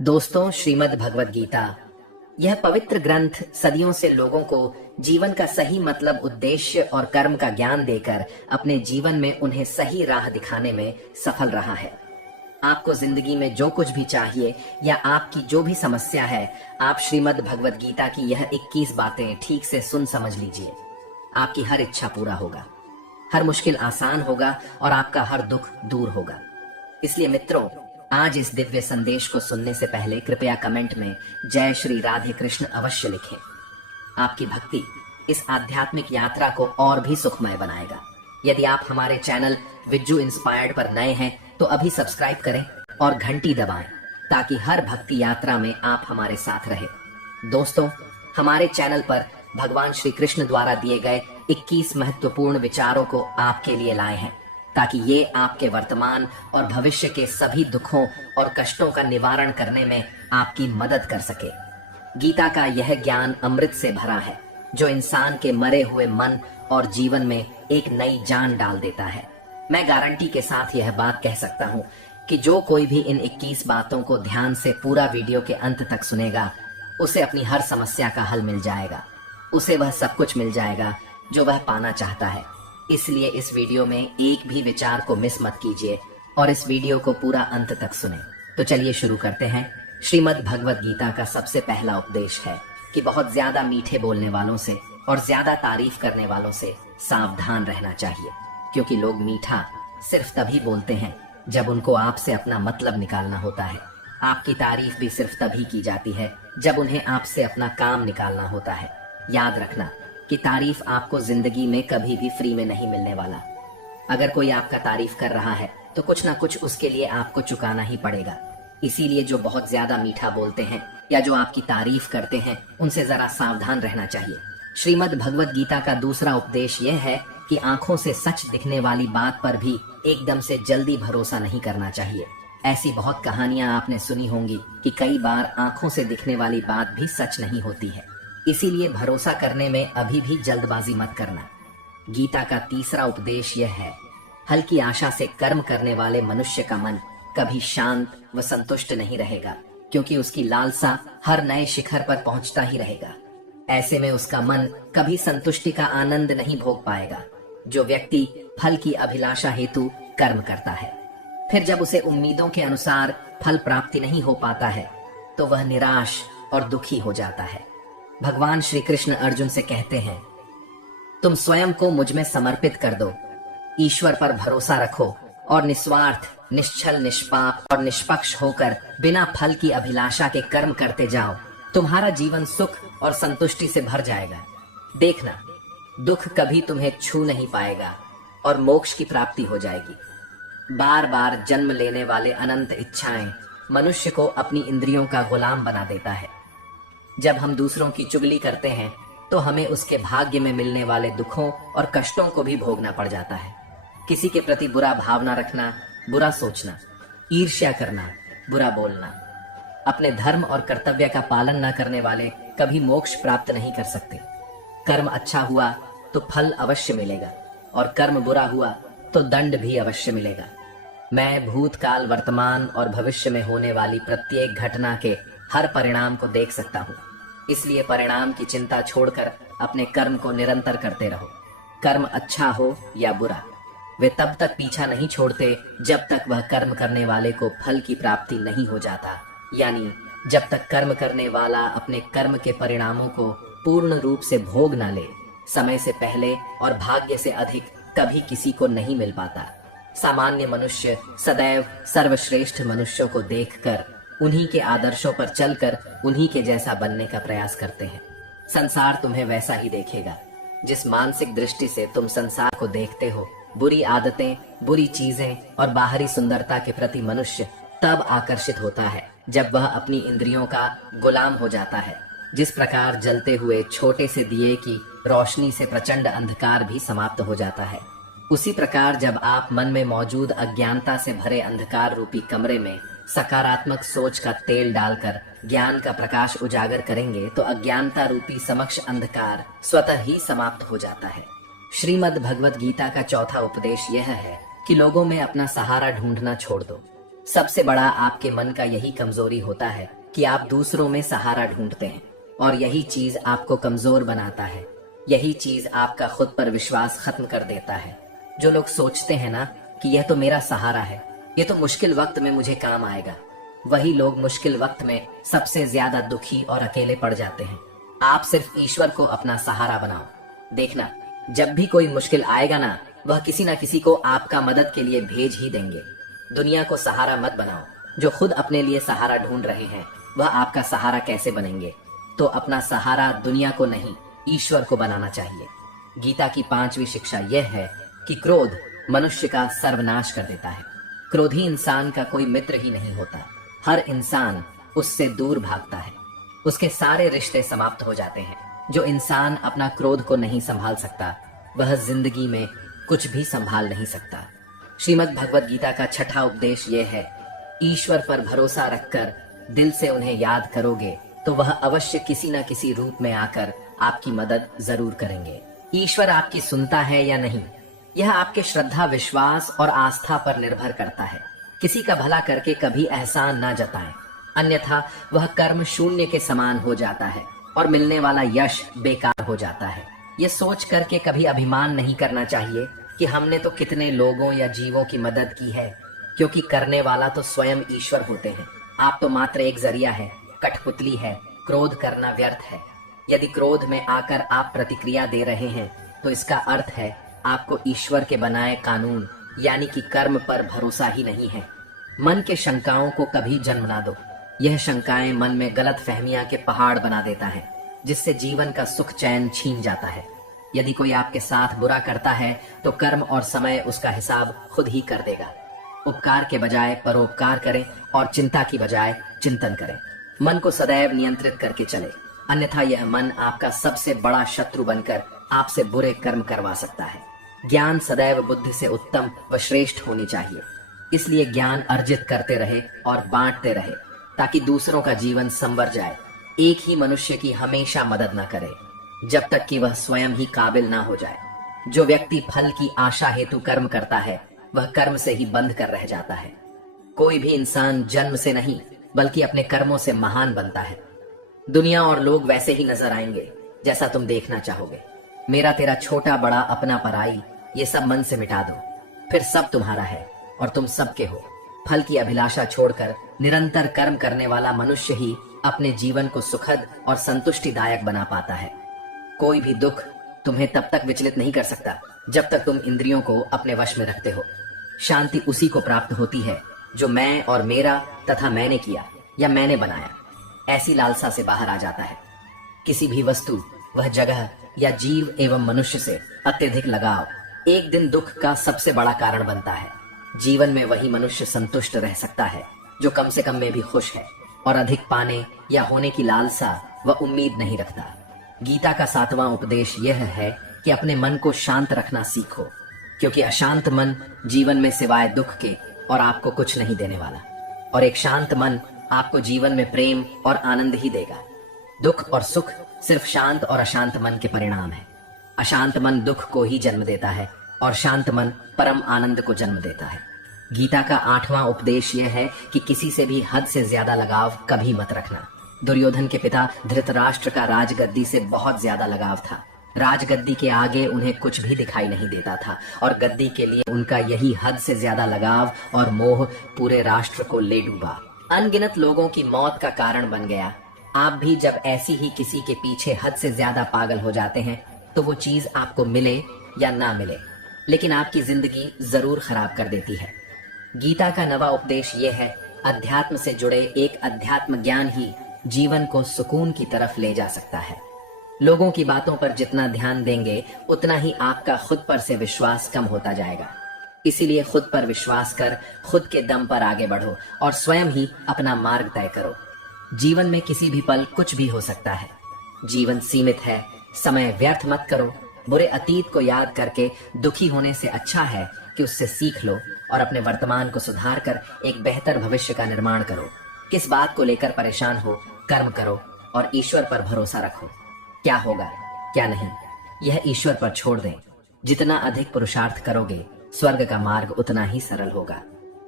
दोस्तों, श्रीमद् भगवद गीता यह पवित्र ग्रंथ सदियों से लोगों को जीवन का सही मतलब, उद्देश्य और कर्म का ज्ञान देकर अपने जीवन में उन्हें सही राह दिखाने में सफल रहा है। आपको जिंदगी में जो कुछ भी चाहिए या आपकी जो भी समस्या है, आप श्रीमद् भगवद गीता की यह 21 बातें ठीक से सुन समझ लीजिए। आपकी हर इच्छा पूरा होगा, हर मुश्किल आसान होगा और आपका हर दुख दूर होगा। इसलिए मित्रों, आज इस दिव्य संदेश को सुनने से पहले कृपया कमेंट में जय श्री राधे कृष्ण अवश्य लिखें। आपकी भक्ति इस आध्यात्मिक यात्रा को और भी सुखमय बनाएगा। यदि आप हमारे चैनल विज्जू इंस्पायर्ड पर नए हैं तो अभी सब्सक्राइब करें और घंटी दबाएं ताकि हर भक्ति यात्रा में आप हमारे साथ रहे। दोस्तों, हमारे चैनल पर भगवान श्री कृष्ण द्वारा दिए गए 21 महत्वपूर्ण विचारों को आपके लिए लाए हैं ताकि ये आपके वर्तमान और भविष्य के सभी दुखों और कष्टों का निवारण करने में आपकी मदद कर सके। गीता का यह ज्ञान अमृत से भरा है जो इंसान के मरे हुए मन और जीवन में एक नई जान डाल देता है। मैं गारंटी के साथ यह बात कह सकता हूँ कि जो कोई भी इन 21 बातों को ध्यान से पूरा वीडियो के अंत तक सुनेगा, उसे अपनी हर समस्या का हल मिल जाएगा। उसे वह सब कुछ मिल जाएगा जो वह पाना चाहता है। इसलिए इस वीडियो में एक भी विचार को मिस मत कीजिए और इस वीडियो को पूरा अंत तक सुने। तो चलिए शुरू करते हैं। श्रीमद् भगवद गीता का सबसे पहला उपदेश है कि बहुत ज्यादा मीठे बोलने वालों से और ज्यादा तारीफ करने वालों से सावधान रहना चाहिए, क्योंकि लोग मीठा सिर्फ तभी बोलते हैं जब उनको आपसे अपना मतलब निकालना होता है। आपकी तारीफ भी सिर्फ तभी की जाती है जब उन्हें आपसे अपना काम निकालना होता है। याद रखना कि तारीफ आपको जिंदगी में कभी भी फ्री में नहीं मिलने वाला। अगर कोई आपका तारीफ कर रहा है तो कुछ ना कुछ उसके लिए आपको चुकाना ही पड़ेगा। इसीलिए जो बहुत ज्यादा मीठा बोलते हैं या जो आपकी तारीफ करते हैं, उनसे जरा सावधान रहना चाहिए। श्रीमद् भगवद गीता का दूसरा उपदेश यह है कि आंखों से सच दिखने वाली बात पर भी एकदम से जल्दी भरोसा नहीं करना चाहिए। ऐसी बहुत कहानियां आपने सुनी होंगी कि कई बार आंखों से दिखने वाली बात भी सच नहीं होती है। इसीलिए भरोसा करने में अभी भी जल्दबाजी मत करना। गीता का तीसरा उपदेश यह है, हल्की आशा से कर्म करने वाले मनुष्य का मन कभी शांत व संतुष्ट नहीं रहेगा, क्योंकि उसकी लालसा हर नए शिखर पर पहुंचता ही रहेगा। ऐसे में उसका मन कभी संतुष्टि का आनंद नहीं भोग पाएगा। जो व्यक्ति फल की अभिलाषा हेतु कर्म करता है, फिर जब उसे उम्मीदों के अनुसार फल प्राप्ति नहीं हो पाता है, तो वह निराश और दुखी हो जाता है। भगवान श्री कृष्ण अर्जुन से कहते हैं, तुम स्वयं को मुझ में समर्पित कर दो, ईश्वर पर भरोसा रखो और निस्वार्थ, निश्चल, निष्पाप और निष्पक्ष होकर बिना फल की अभिलाषा के कर्म करते जाओ। तुम्हारा जीवन सुख और संतुष्टि से भर जाएगा। देखना, दुख कभी तुम्हें छू नहीं पाएगा और मोक्ष की प्राप्ति हो जाएगी। बार बार जन्म लेने वाले अनंत इच्छाएं मनुष्य को अपनी इंद्रियों का गुलाम बना देता है। जब हम दूसरों की चुगली करते हैं तो हमें उसके भाग्य में मिलने वाले दुखों और कष्टों को भी भोगना पड़ जाता है। किसी के प्रति बुरा भावना रखना, बुरा सोचना, ईर्ष्या करना, बुरा बोलना, अपने धर्म और कर्तव्य का पालन न करने वाले कभी मोक्ष प्राप्त नहीं कर सकते। कर्म अच्छा हुआ तो फल अवश्य मिलेगा और कर्म बुरा हुआ तो दंड भी अवश्य मिलेगा। मैं भूतकाल, वर्तमान और भविष्य में होने वाली प्रत्येक घटना के हर परिणाम को देख सकता हूँ। इसलिए परिणाम की चिंता छोड़कर अपने कर्म को निरंतर करते रहो। कर्म अच्छा हो या बुरा, वे तब तक पीछा नहीं छोड़ते जब तक वह कर्म करने वाले को फल की प्राप्ति नहीं हो जाता। यानी जब तक कर्म करने वाला अपने कर्म के परिणामों को पूर्ण रूप से भोग न ले, समय से पहले और भाग्य से अधिक कभी किसी को नहीं मिल पाता। सामान्य मनुष्य सदैव सर्वश्रेष्ठ मनुष्यों को देखकर, उन्हीं के आदर्शों पर चलकर उन्हीं के जैसा बनने का प्रयास करते हैं। संसार तुम्हें वैसा ही देखेगा। जिस मानसिक दृष्टि से तुम संसार को देखते हो, बुरी आदतें, बुरी चीजें और बाहरी सुंदरता के प्रति मनुष्य तब आकर्षित होता है जब वह अपनी इंद्रियों का गुलाम हो जाता है। जिस प्रकार जलते हुए छोटे से दिए की रोशनी से प्रचंड अंधकार भी समाप्त हो जाता है, उसी प्रकार जब आप मन में मौजूद अज्ञानता से भरे अंधकार रूपी कमरे में सकारात्मक सोच का तेल डालकर ज्ञान का प्रकाश उजागर करेंगे तो अज्ञानता रूपी समक्ष अंधकार स्वतः ही समाप्त हो जाता है। श्रीमद् भगवद गीता का चौथा उपदेश यह है कि लोगों में अपना सहारा ढूंढना छोड़ दो। सबसे बड़ा आपके मन का यही कमजोरी होता है कि आप दूसरों में सहारा ढूंढते हैं, और यही चीज आपको कमजोर बनाता है। यही चीज आपका खुद पर विश्वास खत्म कर देता है। जो लोग सोचते हैं ना कि यह तो मेरा सहारा है, ये तो मुश्किल वक्त में मुझे काम आएगा, वही लोग मुश्किल वक्त में सबसे ज्यादा दुखी और अकेले पड़ जाते हैं। आप सिर्फ ईश्वर को अपना सहारा बनाओ। देखना, जब भी कोई मुश्किल आएगा ना, वह किसी ना किसी को आपका मदद के लिए भेज ही देंगे। दुनिया को सहारा मत बनाओ। जो खुद अपने लिए सहारा ढूंढ रहे हैं, वह आपका सहारा कैसे बनेंगे? तो अपना सहारा दुनिया को नहीं, ईश्वर को बनाना चाहिए। गीता की 5वीं शिक्षा यह है कि क्रोध मनुष्य का सर्वनाश कर देता है। क्रोधी इंसान का कोई मित्र ही नहीं होता। हर इंसान उससे दूर भागता है। उसके सारे रिश्ते समाप्त हो जाते हैं। जो इंसान अपना क्रोध को नहीं संभाल सकता, वह जिंदगी में कुछ भी संभाल नहीं सकता। श्रीमद् भगवत गीता का 6वां उपदेश यह है, ईश्वर पर भरोसा रखकर दिल से उन्हें याद करोगे तो वह अवश्य किसी न किसी रूप में आकर आपकी मदद जरूर करेंगे। ईश्वर आपकी सुनता है या नहीं, यह आपके श्रद्धा, विश्वास और आस्था पर निर्भर करता है। किसी का भला करके कभी एहसान ना जताएं, अन्यथा वह कर्म शून्य के समान हो जाता है और मिलने वाला यश बेकार हो जाता है। ये सोच करके कभी अभिमान नहीं करना चाहिए कि हमने तो कितने लोगों या जीवों की मदद की है, क्योंकि करने वाला तो स्वयं ईश्वर होते हैं। आप तो मात्र एक जरिया है, कठपुतली है। क्रोध करना व्यर्थ है। यदि क्रोध में आकर आप प्रतिक्रिया दे रहे हैं, तो इसका अर्थ है आपको ईश्वर के बनाए कानून यानी कि कर्म पर भरोसा ही नहीं है। मन के शंकाओं को कभी जन्म ना दो। यह शंकाएं मन में गलत फहमियां के पहाड़ बना देता है, जिससे जीवन का सुख चैन छीन जाता है। यदि कोई आपके साथ बुरा करता है, तो कर्म और समय उसका हिसाब खुद ही कर देगा। उपकार के बजाय परोपकार करें और चिंता की बजाय चिंतन करें। मन को सदैव नियंत्रित करके चले, अन्यथा यह मन आपका सबसे बड़ा शत्रु बनकर आपसे बुरे कर्म करवा सकता है। ज्ञान सदैव बुद्धि से उत्तम व श्रेष्ठ होनी चाहिए। इसलिए ज्ञान अर्जित करते रहे और बांटते रहे, ताकि दूसरों का जीवन संवर जाए। एक ही मनुष्य की हमेशा मदद न करे, जब तक कि वह स्वयं ही काबिल ना हो जाए। जो व्यक्ति फल की आशा हेतु कर्म करता है, वह कर्म से ही बंध कर रह जाता है। कोई भी इंसान जन्म से नहीं, बल्कि अपने कर्मों से महान बनता है। दुनिया और लोग वैसे ही नजर आएंगे जैसा तुम देखना चाहोगे। मेरा तेरा, छोटा बड़ा, अपना पराई, ये सब मन से मिटा दो, फिर सब तुम्हारा है और तुम सबके हो। फल की अभिलाषा छोड़कर निरंतर कर्म करने वाला मनुष्य ही अपने जीवन को सुखद और संतुष्टिदायक बना पाता है। कोई भी दुख तुम्हें तब तक विचलित नहीं कर सकता जब तक तुम इंद्रियों को अपने वश में रखते हो। शांति उसी को प्राप्त होती है जो मैं और मेरा तथा मैंने किया या मैंने बनाया, ऐसी लालसा से बाहर आ जाता है। किसी भी वस्तु, वह जगह या जीव एवं मनुष्य से अत्यधिक लगाव एक दिन दुख का सबसे बड़ा कारण बनता है। जीवन में वही मनुष्य संतुष्ट रह सकता है जो कम से कम में भी खुश है और अधिक पाने या होने की लालसा व उम्मीद नहीं रखता। गीता का 7वां उपदेश यह है कि अपने मन को शांत रखना सीखो, क्योंकि अशांत मन जीवन में सिवाय दुख के और आपको कुछ नहीं देने वाला, और एक शांत मन आपको जीवन में प्रेम और आनंद ही देगा। दुख और सुख सिर्फ शांत और अशांत मन के परिणाम है। अशांत मन दुख को ही जन्म देता है और शांत मन परम आनंद को जन्म देता है। गीता का 8वां उपदेश यह है कि किसी से भी हद से ज्यादा लगाव कभी मत रखना। दुर्योधन के पिता धृतराष्ट्र का राजगद्दी से बहुत ज्यादा लगाव था। राजगद्दी के आगे उन्हें कुछ भी दिखाई नहीं देता था और गद्दी के लिए उनका यही हद से ज्यादा लगाव और मोह पूरे राष्ट्र को ले डूबा, अनगिनत लोगों की मौत का कारण बन गया। आप भी जब ऐसी ही किसी के पीछे हद से ज्यादा पागल हो जाते हैं, तो वो चीज आपको मिले या ना मिले, लेकिन आपकी जिंदगी जरूर खराब कर देती है। गीता का 9वां उपदेश यह है, अध्यात्म से जुड़े एक अध्यात्म ज्ञान ही जीवन को सुकून की तरफ ले जा सकता है। लोगों की बातों पर जितना ध्यान देंगे, उतना ही आपका खुद पर से विश्वास कम होता जाएगा। इसीलिए खुद पर विश्वास कर खुद के दम पर आगे बढ़ो और स्वयं ही अपना मार्ग तय करो। जीवन में किसी भी पल कुछ भी हो सकता है। जीवन सीमित है, समय व्यर्थ मत करो। बुरे अतीत को याद करके दुखी होने से अच्छा है कि उससे सीख लो और अपने वर्तमान को सुधार कर एक बेहतर भविष्य का निर्माण करो। किस बात को लेकर परेशान हो, कर्म करो और ईश्वर पर भरोसा रखो। क्या होगा क्या नहीं, यह ईश्वर पर छोड़ दें। जितना अधिक पुरुषार्थ करोगे, स्वर्ग का मार्ग उतना ही सरल होगा।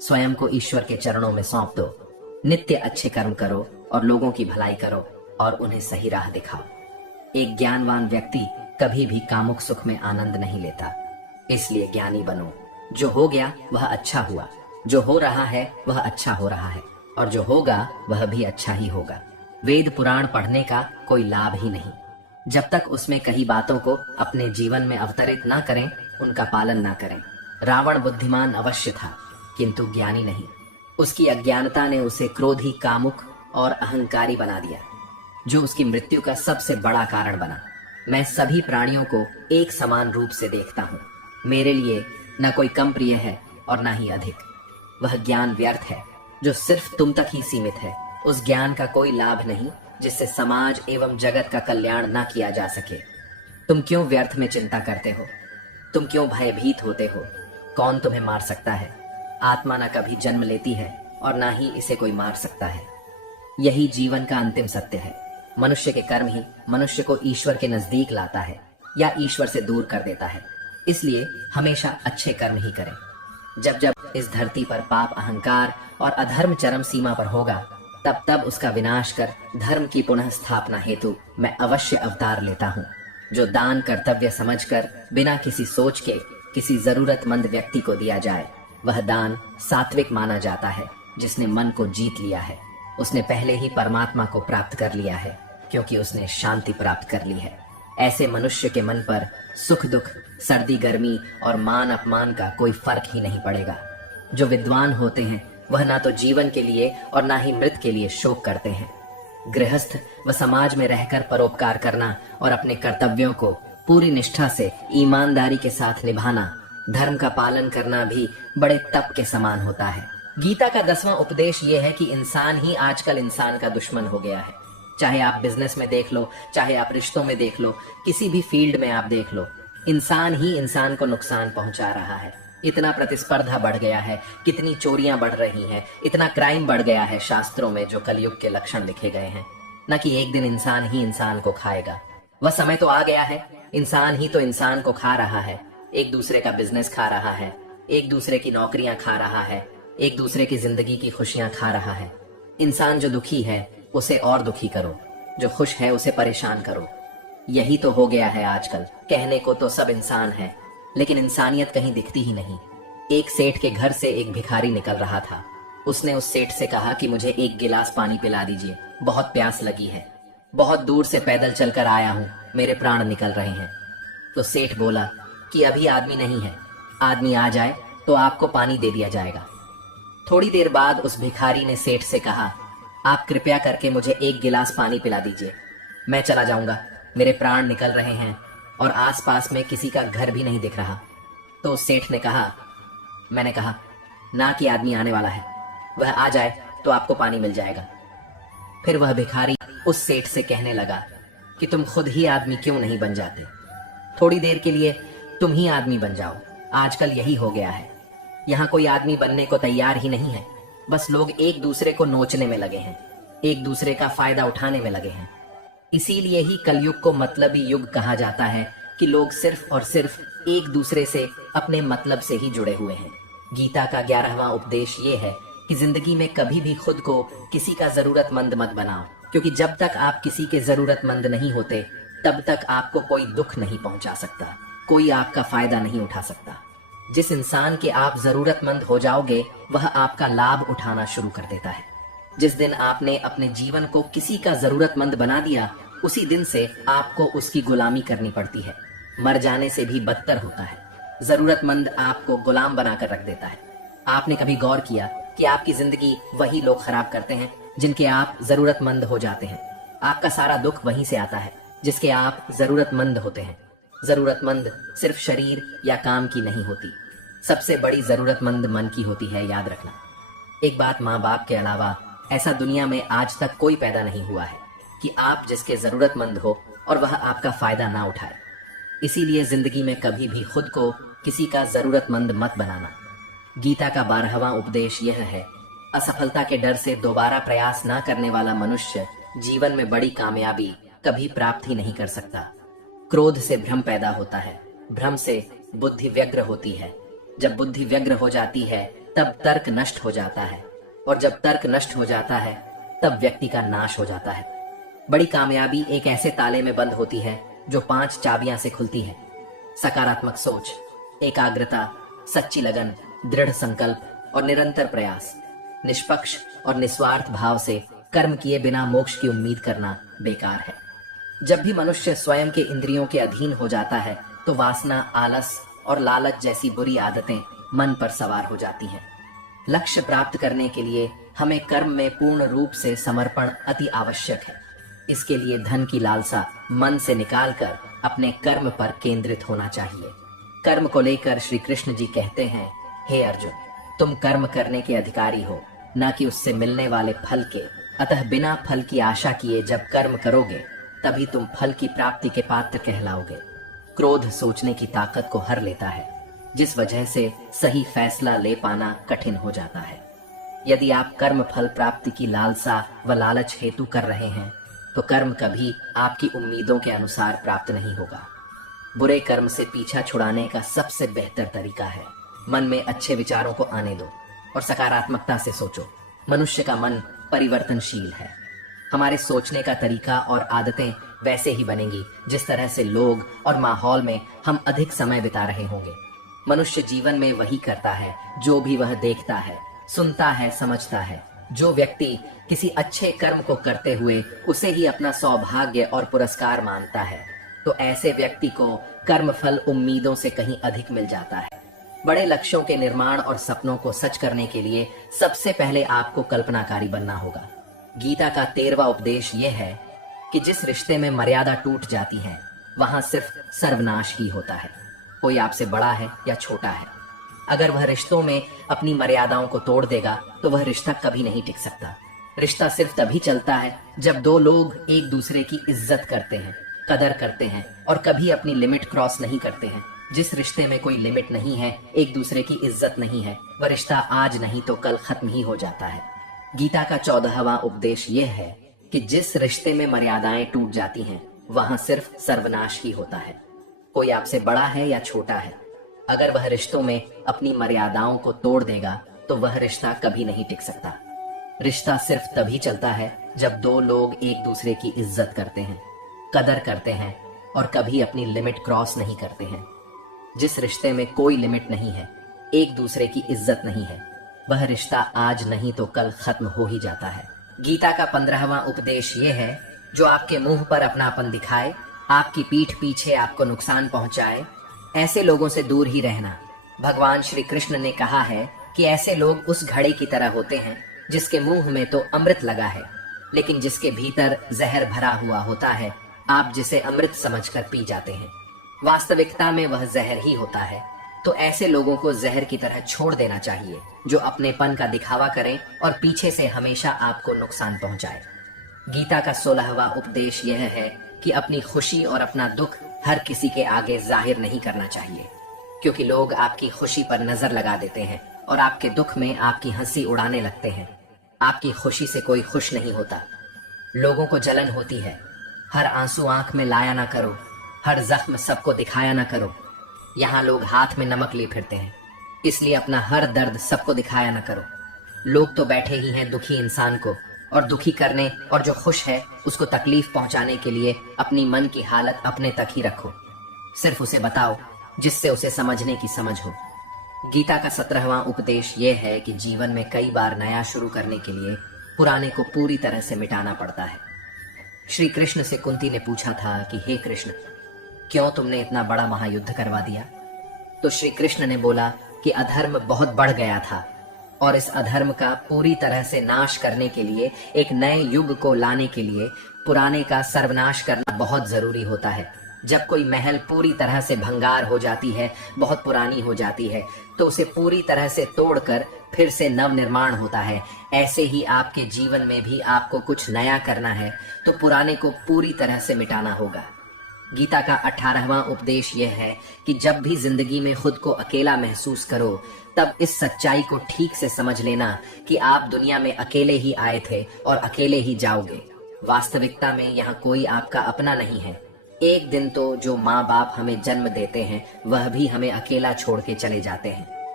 स्वयं को ईश्वर के चरणों में सौंप दो। नित्य अच्छे कर्म करो और लोगों की भलाई करो और उन्हें सही राह दिखाओ। एक ज्ञानवान व्यक्ति कभी भी कामुक सुख में आनंद नहीं लेता, इसलिए ज्ञानी बनो। जो हो गया वह अच्छा हुआ, जो हो रहा है वह अच्छा हो रहा है, और जो होगा वह भी अच्छा ही होगा। वेद पुराण पढ़ने का कोई लाभ ही नहीं जब तक उसमें कई बातों को अपने जीवन में अवतरित ना करें, उनका पालन ना करें। रावण बुद्धिमान अवश्य था, किंतु ज्ञानी नहीं। उसकी अज्ञानता ने उसे क्रोधी, कामुक और अहंकारी बना दिया, जो उसकी मृत्यु का सबसे बड़ा कारण बना। मैं सभी प्राणियों को एक समान रूप से देखता हूँ। मेरे लिए न कोई कम प्रिय है और न ही अधिक। वह ज्ञान व्यर्थ है जो सिर्फ तुम तक ही सीमित है। उस ज्ञान का कोई लाभ नहीं जिससे समाज एवं जगत का कल्याण न किया जा सके। तुम क्यों व्यर्थ में चिंता करते हो? तुम क्यों भयभीत होते हो? कौन तुम्हें मार सकता है? आत्मा न कभी जन्म लेती है और न ही इसे कोई मार सकता है। यही जीवन का अंतिम सत्य है। मनुष्य के कर्म ही मनुष्य को ईश्वर के नजदीक लाता है या ईश्वर से दूर कर देता है। इसलिए हमेशा अच्छे कर्म ही करें। जब जब इस धरती पर पाप, अहंकार और अधर्म चरम सीमा पर होगा, तब तब उसका विनाश कर धर्म की पुनः स्थापना हेतु मैं अवश्य अवतार लेता हूँ। जो दान कर्तव्य समझकर बिना किसी सोच के किसी जरूरतमंद व्यक्ति को दिया जाए, वह दान सात्विक माना जाता है। जिसने मन को जीत लिया है, उसने पहले ही परमात्मा को प्राप्त कर लिया है, क्योंकि उसने शांति प्राप्त कर ली है। ऐसे मनुष्य के मन पर सुख दुख, सर्दी गर्मी और मान अपमान का कोई फर्क ही नहीं पड़ेगा। जो विद्वान होते हैं वह ना तो जीवन के लिए और ना ही मृत के लिए शोक करते हैं। गृहस्थ व समाज में रहकर परोपकार करना और अपने कर्तव्यों को पूरी निष्ठा से ईमानदारी के साथ निभाना, धर्म का पालन करना भी बड़े तप के समान होता है। गीता का 10वां उपदेश ये है कि इंसान ही आजकल इंसान का दुश्मन हो गया है। चाहे आप बिजनेस में देख लो, चाहे आप रिश्तों में देख लो, किसी भी फील्ड में आप देख लो, इंसान ही इंसान को नुकसान पहुंचा रहा है। इतना प्रतिस्पर्धा बढ़ गया है, कितनी चोरियां बढ़ रही हैं, इतना क्राइम बढ़ गया है शास्त्रों में जो कलयुग के लक्षण लिखे गए हैं। न कि एक दिन इंसान ही इंसान को खाएगा। वह समय तो आ गया है, इंसान ही तो इंसान को खा रहा है। एक दूसरे का बिजनेस खा रहा है, एक दूसरे की नौकरियां खा रहा है, एक दूसरे की जिंदगी की खुशियां खा रहा है। इंसान जो दुखी है उसे और दुखी करो, जो खुश है उसे परेशान करो। यही तो हो गया है आजकल। कहने को तो सब इंसान है, लेकिन इंसानियत कहीं दिखती ही नहीं। एक सेठ के घर से एक भिखारी निकल रहा था। उसने उस सेठ से कहा कि मुझे एक गिलास पानी पिला दीजिए, बहुत प्यास लगी है। बहुत दूर से पैदल चलकर आया हूँ, मेरे प्राण निकल रहे हैं। तो सेठ बोला कि अभी आदमी नहीं है, आदमी आ जाए तो आपको पानी दे दिया जाएगा। थोड़ी देर बाद उस भिखारी ने सेठ से कहा, आप कृपया करके मुझे एक गिलास पानी पिला दीजिए, मैं चला जाऊंगा, मेरे प्राण निकल रहे हैं और आसपास में किसी का घर भी नहीं दिख रहा। तो उस सेठ ने कहा, मैंने कहा ना कि आदमी आने वाला है, वह आ जाए तो आपको पानी मिल जाएगा। फिर वह भिखारी उस सेठ से कहने लगा कि तुम खुद ही आदमी क्यों नहीं बन जाते? थोड़ी देर के लिए तुम ही आदमी बन जाओ। आजकल यही हो गया है, यहाँ कोई आदमी बनने को तैयार ही नहीं है। बस लोग एक दूसरे को नोचने में लगे हैं, एक दूसरे का फायदा उठाने में लगे हैं। इसीलिए ही कलयुग को मतलबी युग कहा जाता है कि लोग सिर्फ और सिर्फ एक दूसरे से अपने मतलब से ही जुड़े हुए हैं। गीता का 11वां उपदेश ये है कि जिंदगी में कभी भी खुद को किसी का जरूरतमंद मत बनाओ, क्योंकि जब तक आप किसी के जरूरतमंद नहीं होते तब तक आपको कोई दुख नहीं पहुंचा सकता, कोई आपका फायदा नहीं उठा सकता। जिस इंसान के आप जरूरतमंद हो जाओगे वह आपका लाभ उठाना शुरू कर देता है। जिस दिन आपने अपने जीवन को किसी का जरूरतमंद बना दिया, उसी दिन से आपको उसकी गुलामी करनी पड़ती है। मर जाने से भी बदतर होता है। जरूरतमंद आपको गुलाम बनाकर रख देता है। आपने कभी गौर किया कि आपकी जिंदगी वही लोग खराब करते हैं जिनके आप जरूरतमंद हो जाते हैं? आपका सारा दुख वहीं से आता है जिसके आप जरूरतमंद होते हैं। जरूरतमंद सिर्फ शरीर या काम की नहीं होती, सबसे बड़ी जरूरतमंद मन की होती है, याद रखना। एक बात, माँ बाप के अलावा ऐसा दुनिया में आज तक कोई पैदा नहीं हुआ है कि आप जिसके जरूरतमंद हो और वह आपका फायदा ना उठाए। इसीलिए जिंदगी में कभी भी खुद को किसी का जरूरतमंद मत बनाना। गीता का 12वां उपदेश यह है, असफलता के डर से दोबारा प्रयास ना करने वाला मनुष्य जीवन में बड़ी कामयाबी कभी प्राप्त ही नहीं कर सकता। क्रोध से भ्रम पैदा होता है, भ्रम से बुद्धि व्यग्र होती है। जब बुद्धि व्यग्र हो जाती है तब तर्क नष्ट हो जाता है, और जब तर्क नष्ट हो जाता है तब व्यक्ति का नाश हो जाता है। बड़ी कामयाबी एक ऐसे ताले में बंद होती है जो 5 चाबियां से खुलती है। सकारात्मक सोच, एकाग्रता, सच्ची लगन, दृढ़ संकल्प और निरंतर प्रयास। निष्पक्ष और निस्वार्थ भाव से कर्म किए बिना मोक्ष की उम्मीद करना बेकार है। जब भी मनुष्य स्वयं के इंद्रियों के अधीन हो जाता है तो वासना, आलस और लालच जैसी बुरी आदतें मन पर सवार हो जाती हैं। लक्ष्य प्राप्त करने के लिए हमें कर्म में पूर्ण रूप से समर्पण अति आवश्यक है। इसके लिए धन की लालसा मन से निकालकर अपने कर्म पर केंद्रित होना चाहिए। कर्म को लेकर श्री कृष्ण जी कहते हैं, हे अर्जुन, तुम कर्म करने के अधिकारी हो, न कि उससे मिलने वाले फल के। अतः बिना फल की आशा किए जब कर्म करोगे तभी तुम फल की प्राप्ति के पात्र कहलाओगे। क्रोध सोचने की ताकत को हर लेता है, जिस वजह से सही फैसला ले पाना कठिन हो जाता है। यदि आप कर्म फल प्राप्ति की लालसा व लालच हेतु कर रहे हैं तो कर्म कभी आपकी उम्मीदों के अनुसार प्राप्त नहीं होगा। बुरे कर्म से पीछा छुड़ाने का सबसे बेहतर तरीका है मन में अच्छे विचारों को आने दो और सकारात्मकता से सोचो। मनुष्य का मन परिवर्तनशील है। हमारे सोचने का तरीका और आदतें वैसे ही बनेंगी जिस तरह से लोग और माहौल में हम अधिक समय बिता रहे होंगे। मनुष्य जीवन में वही करता है जो भी वह देखता है, सुनता है, समझता है। जो व्यक्ति किसी अच्छे कर्म को करते हुए उसे ही अपना सौभाग्य और पुरस्कार मानता है तो ऐसे व्यक्ति को कर्म फल उम्मीदों से कहीं अधिक मिल जाता है। बड़े लक्ष्यों के निर्माण और सपनों को सच करने के लिए सबसे पहले आपको कल्पनाकारी बनना होगा। गीता का 13वां उपदेश यह है कि जिस रिश्ते में मर्यादा टूट जाती है वहां सिर्फ सर्वनाश ही होता है। कोई आपसे बड़ा है या छोटा है, अगर वह रिश्तों में अपनी मर्यादाओं को तोड़ देगा तो वह रिश्ता कभी नहीं टिक सकता। रिश्ता सिर्फ तभी चलता है जब दो लोग एक दूसरे की इज्जत करते हैं, कदर करते हैं और कभी अपनी लिमिट क्रॉस नहीं करते हैं। जिस रिश्ते में कोई लिमिट नहीं है, एक दूसरे की इज्जत नहीं है, वह रिश्ता आज नहीं तो कल खत्म ही हो जाता है। गीता का 14वां उपदेश यह है कि जिस रिश्ते में मर्यादाएं टूट जाती हैं वहां सिर्फ सर्वनाश ही होता है। कोई आपसे बड़ा है या छोटा है, अगर वह रिश्तों में अपनी मर्यादाओं को तोड़ देगा तो वह रिश्ता कभी नहीं टिक सकता। रिश्ता सिर्फ तभी चलता है जब दो लोग एक दूसरे की इज्जत करते हैं, कदर करते हैं और कभी अपनी लिमिट क्रॉस नहीं करते हैं। जिस रिश्ते में कोई लिमिट नहीं है, एक दूसरे की इज्जत नहीं है, वह रिश्ता आज नहीं तो कल खत्म हो ही जाता है। गीता का 15वां उपदेश यह है, जो आपके मुंह पर अपनापन दिखाए, आपकी पीठ पीछे आपको नुकसान पहुंचाए, ऐसे लोगों से दूर ही रहना। भगवान श्री कृष्ण ने कहा है कि ऐसे लोग उस घड़े की तरह होते हैं जिसके मुंह में तो अमृत लगा है लेकिन जिसके भीतर जहर भरा हुआ होता है, आप जिसे अमृत समझकर पी जाते हैं, वास्तविकता में वह जहर ही होता है। तो ऐसे लोगों को जहर की तरह छोड़ देना चाहिए जो अपनेपन का दिखावा करें और पीछे से हमेशा आपको नुकसान पहुंचाए। गीता का 16वां उपदेश यह है कि अपनी खुशी और अपना दुख हर किसी के आगे जाहिर नहीं करना चाहिए, क्योंकि लोग आपकी खुशी पर नजर लगा देते हैं और आपके दुख में आपकी हंसी उड़ाने लगते हैं। आपकी खुशी से कोई खुश नहीं होता, लोगों को जलन होती है। हर आंसू आंख में लाया ना करो, हर जख्म सबको दिखाया ना करो। यहाँ लोग हाथ में नमक लिए फिरते हैं, इसलिए अपना हर दर्द सबको दिखाया ना करो। लोग तो बैठे ही हैं दुखी इंसान को और दुखी करने, और जो खुश है उसको तकलीफ पहुंचाने के लिए अपनी मन की हालत अपने तक ही रखो। सिर्फ उसे बताओ जिससे उसे समझने की समझ हो। गीता का 17वां उपदेश यह है कि जीवन में कई बार नया शुरू करने के लिए पुराने को पूरी तरह से मिटाना पड़ता है। श्री कृष्ण से कुंती ने पूछा था कि हे कृष्ण, क्यों तुमने इतना बड़ा महायुद्ध करवा दिया? तो श्री कृष्ण ने बोला कि अधर्म बहुत बढ़ गया था और इस अधर्म का पूरी तरह से नाश करने के लिए, एक नए युग को लाने के लिए पुराने का सर्वनाश करना बहुत जरूरी होता है। जब कोई महल पूरी तरह से भंगार हो जाती है, बहुत पुरानी हो जाती है, तो उसे पूरी तरह से तोड़कर फिर से नव निर्माण होता है। ऐसे ही आपके जीवन में भी आपको कुछ नया करना है तो पुराने को पूरी तरह से मिटाना होगा। गीता का 18वां उपदेश यह है कि जब भी जिंदगी में खुद को अकेला महसूस करो, तब इस सच्चाई को ठीक से समझ लेना कि आप दुनिया में अकेले ही आए थे और अकेले ही जाओगे। वास्तविकता में यहाँ कोई आपका अपना नहीं है। एक दिन तो जो माँ बाप हमें जन्म देते हैं वह भी हमें अकेला छोड़ के चले जाते हैं।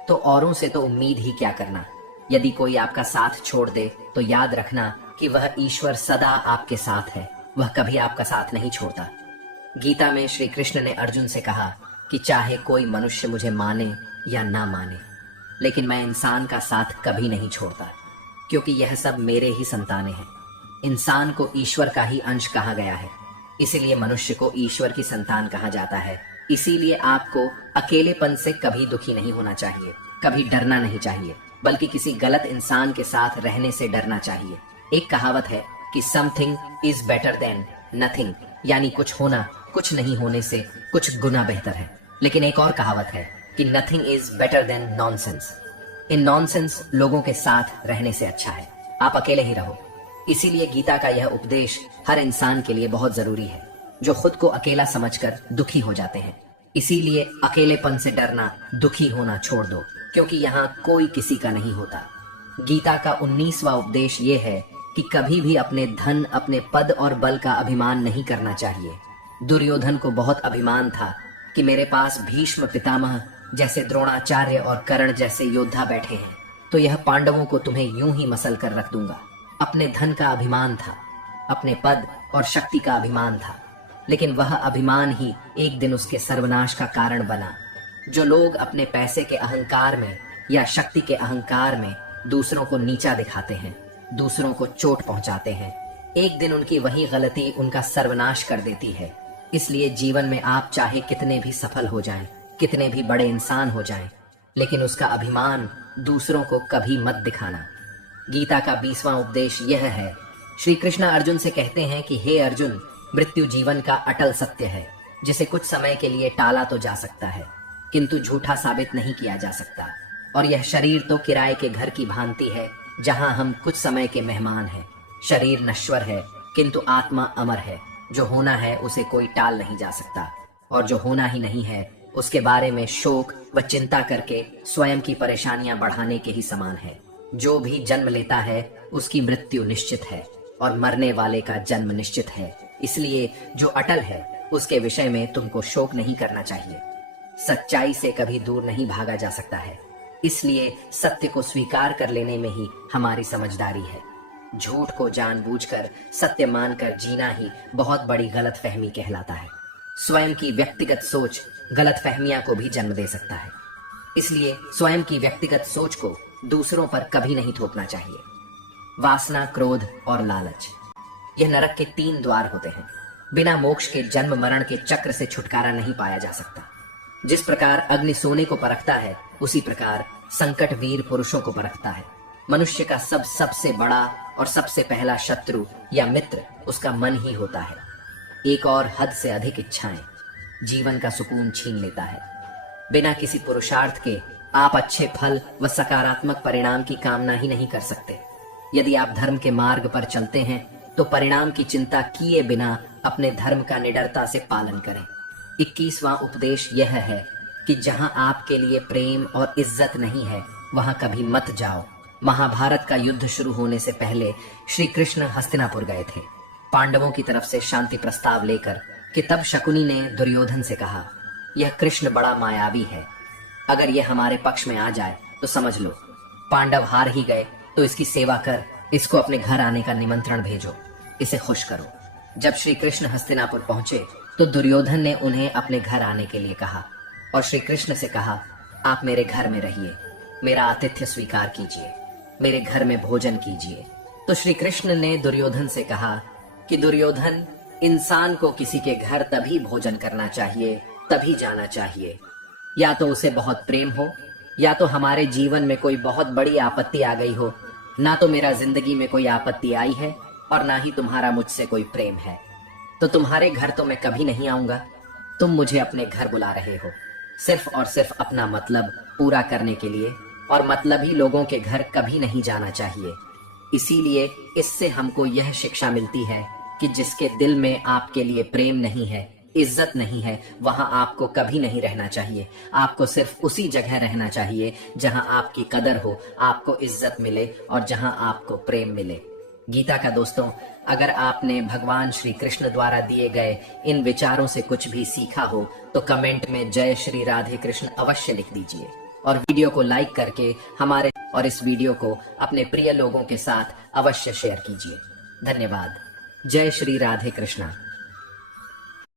तो औरों से तो उम्मीद ही क्या करना। यदि कोई आपका साथ छोड़ दे तो याद रखना कि वह ईश्वर सदा आपके साथ है, वह कभी आपका साथ नहीं छोड़ता। गीता में श्री कृष्ण ने अर्जुन से कहा कि चाहे कोई मनुष्य मुझे माने या ना माने, लेकिन मैं इंसान का साथ कभी नहीं छोड़ता, क्योंकि यह सब मेरे ही संतानें हैं। इंसान को ईश्वर का ही अंश कहा गया है, इसीलिए मनुष्य को ईश्वर की संतान कहा जाता है। इसीलिए आपको अकेलेपन से कभी दुखी नहीं होना चाहिए, कभी डरना नहीं चाहिए, बल्कि किसी गलत इंसान के साथ रहने से डरना चाहिए। एक कहावत है कि something is better than nothing, यानी कुछ होना कुछ नहीं होने से कुछ गुना बेहतर है। लेकिन एक और कहावत है कि nothing is better than nonsense. In nonsense लोगों के साथ रहने से अच्छा है आप अकेले ही रहो। इसीलिए गीता का यह उपदेश हर इंसान के लिए बहुत जरूरी है, जो खुद को अकेला समझकर दुखी हो जाते हैं। इसीलिए अकेलेपन से डरना, दुखी होना छोड़ दो, क्योंकि यहाँ कोई किसी का नहीं होता। गीता का 19वां उपदेश ये है कि कभी भी अपने धन, अपने पद और बल का अभिमान नहीं करना चाहिए। दुर्योधन को बहुत अभिमान था कि मेरे पास भीष्म पितामह जैसे, द्रोणाचार्य और कर्ण जैसे योद्धा बैठे हैं, तो यह पांडवों को तुम्हें यूं ही मसल कर रख दूंगा। अपने धन का अभिमान था, अपने पद और शक्ति का अभिमान था, लेकिन वह अभिमान ही एक दिन उसके सर्वनाश का कारण बना। जो लोग अपने पैसे के अहंकार में या शक्ति के अहंकार में दूसरों को नीचा दिखाते हैं, दूसरों को चोट पहुंचाते हैं, एक दिन उनकी वही गलती उनका सर्वनाश कर देती है। इसलिए जीवन में आप चाहे कितने भी सफल हो जाएं, कितने भी बड़े इंसान हो जाएं, लेकिन उसका अभिमान दूसरों को कभी मत दिखाना। गीता का 20वां उपदेश यह है। श्री कृष्ण अर्जुन से कहते हैं कि हे अर्जुन, मृत्यु जीवन का अटल सत्य है, जिसे कुछ समय के लिए टाला तो जा सकता है, किंतु झूठा साबित नहीं किया जा सकता। और यह शरीर तो किराए के घर की भांति है, जहां हम कुछ समय के मेहमान हैं। शरीर नश्वर है, किंतु आत्मा अमर है। जो होना है उसे कोई टाल नहीं जा सकता, और जो होना ही नहीं है उसके बारे में शोक व चिंता करके स्वयं की परेशानियां बढ़ाने के ही समान है। जो भी जन्म लेता है उसकी मृत्यु निश्चित है, और मरने वाले का जन्म निश्चित है। इसलिए जो अटल है उसके विषय में तुमको शोक नहीं करना चाहिए। सच्चाई से कभी दूर नहीं भागा जा सकता है, इसलिए सत्य को स्वीकार कर लेने में ही हमारी समझदारी है। झूठ को जानबूझकर सत्य मानकर जीना ही बहुत बड़ी गलतफहमी कहलाता है। स्वयं की व्यक्तिगत सोच गलतफहमियां को भी जन्म दे सकता है, इसलिए स्वयं की व्यक्तिगत सोच को दूसरों पर कभी नहीं थोपना चाहिए। वासना, क्रोध और लालच, यह नरक के 3 द्वार होते हैं। बिना मोक्ष के जन्म मरण के चक्र से छुटकारा नहीं पाया जा सकता। जिस प्रकार अग्नि सोने को परखता है, उसी प्रकार संकट वीर पुरुषों को परखता है। मनुष्य का सबसे बड़ा और सबसे पहला शत्रु या मित्र उसका मन ही होता है। एक और हद से अधिक इच्छाएं जीवन का सुकून छीन लेता है। बिना किसी पुरुषार्थ के आप अच्छे फल व सकारात्मक परिणाम की कामना ही नहीं कर सकते। यदि आप धर्म के मार्ग पर चलते हैं तो परिणाम की चिंता किए बिना अपने धर्म का निडरता से पालन करें। 21वां उपदेश यह है कि जहां आपके लिए प्रेम और इज्जत नहीं है, वहां कभी मत जाओ। महाभारत का युद्ध शुरू होने से पहले श्री कृष्ण हस्तिनापुर गए थे पांडवों की तरफ से शांति प्रस्ताव लेकर, कि तब शकुनी ने दुर्योधन से कहा, यह कृष्ण बड़ा मायावी है, अगर यह हमारे पक्ष में आ जाए तो समझ लो पांडव हार ही गए, तो इसकी सेवा कर, इसको अपने घर आने का निमंत्रण भेजो, इसे खुश करो। जब श्री कृष्ण हस्तिनापुर पहुंचे तो दुर्योधन ने उन्हें अपने घर आने के लिए कहा और श्री कृष्ण से कहा, आप मेरे घर में रहिए, मेरा आतिथ्य स्वीकार कीजिए, मेरे घर में भोजन कीजिए। तो श्री कृष्ण ने दुर्योधन से कहा कि दुर्योधन, इंसान को किसी के घर तभी भोजन करना चाहिए, तभी जाना चाहिए, या तो उसे बहुत प्रेम हो, या तो हमारे जीवन में कोई बहुत बड़ी आपत्ति आ गई हो। ना तो मेरा जिंदगी में कोई आपत्ति आई है और ना ही तुम्हारा मुझसे कोई प्रेम है, तो तुम्हारे घर तो मैं कभी नहीं आऊंगा। तुम मुझे अपने घर बुला रहे हो सिर्फ और सिर्फ अपना मतलब पूरा करने के लिए, और मतलबी लोगों के घर कभी नहीं जाना चाहिए। इसीलिए इससे हमको यह शिक्षा मिलती है कि जिसके दिल में आपके लिए प्रेम नहीं है, इज्जत नहीं है, वहां आपको कभी नहीं रहना चाहिए। आपको सिर्फ उसी जगह रहना चाहिए जहां आपकी कदर हो, आपको इज्जत मिले और जहां आपको प्रेम मिले। गीता का दोस्तों, अगर आपने भगवान श्री कृष्ण द्वारा दिए गए इन विचारों से कुछ भी सीखा हो तो कमेंट में जय श्री राधे कृष्ण अवश्य लिख दीजिए। और वीडियो को लाइक करके हमारे और इस वीडियो को अपने प्रिय लोगों के साथ अवश्य शेयर कीजिए। धन्यवाद। जय श्री राधे कृष्णा।